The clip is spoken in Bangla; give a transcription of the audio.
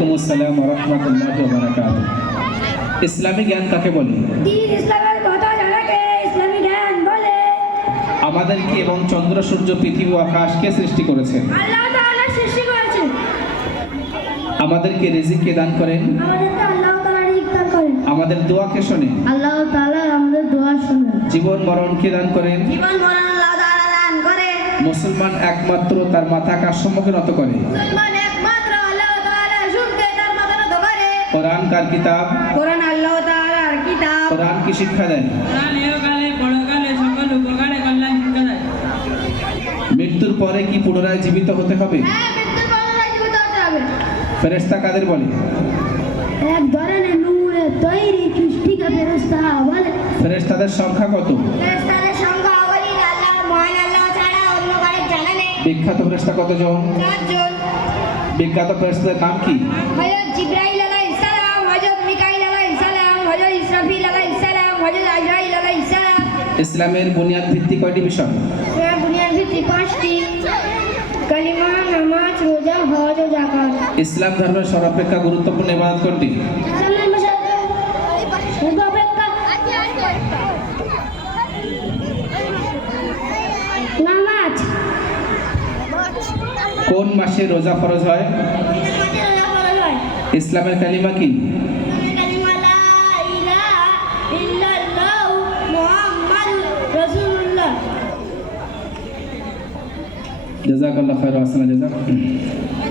আসসালাম রহমতুল্লাহ বারাকাত ইসলামী জ্ঞান কাকে বলে? আমাদেরকে এবং চন্দ্র সূর্য পৃথিবী ও আকাশকে সৃষ্টি করেছেন আল্লাহ তাআলা সৃষ্টি করেছেন আমাদেরকে রিজিককে দান করেন? আমাদেরকে আল্লাহ তাআলা রিজিক করেন। আমাদের দোয়াকে শোনেন? আল্লাহ তাআলা আমাদের দোয়া শুনেন। জীবন মরণকে দান করেন? জীবন মরণ আল্লাহ তাআলা দান করেন মুসলমান একমাত্র তার মাথা কার সম্মুখে নত করে? মুসলমান একমাত্র কোরআন কার কিতাব? কোরআন আল্লাহ তাআলার কিতাব। কোরআন কি শিক্ষা দেয়? কোরআন ইহকালে পরকালে সকল উপকারে কল্যাণ শিক্ষা দেয়। মৃত্যুর পরে কি পুনরায় জীবিত হতে হবে? হ্যাঁ মৃত্যুর পর জীবিত হতে হবে। ফেরেশতা কাদের বলে? এক ধরনের নূরে তৈরি সৃষ্টিকা ফেরেশতা বলে। ফেরেশতাদের সংখ্যা কত? ফেরেশতাদের সংখ্যা অগণিত আল্লাহ মহান আল্লাহ ছাড়া অন্য কারও জানা নেই। বিখ্যাত ফেরেশতা কতজন? চারজন বিখ্যাত ফেরেশতাদের নাম কি? হযরত জিব্রাইল আলাইহিস সালাম হযরত মিকাইল আলাইহিস সালাম হযরত ইসরাফিল আলাইহিস সালাম হযরত আজরাইল আলাইহিস সালাম ইসলামের বুনিয়াদ ভিত্তি কয়টি বিষয়? বুনিয়াদ ভিত্তি পাঁচটি। কালিমা নামাজ রোজা হজ ও যাকাত। ইসলাম ধর্মের সর্বাপেক্ষা গুরুত্বপূর্ণ ইবাদত কোনটি? নামাজ। কোন মাসে রোজা ফরজ হয়। ইসলামের কালিমা কি? جزاک اللہ خیر واسنا جزاک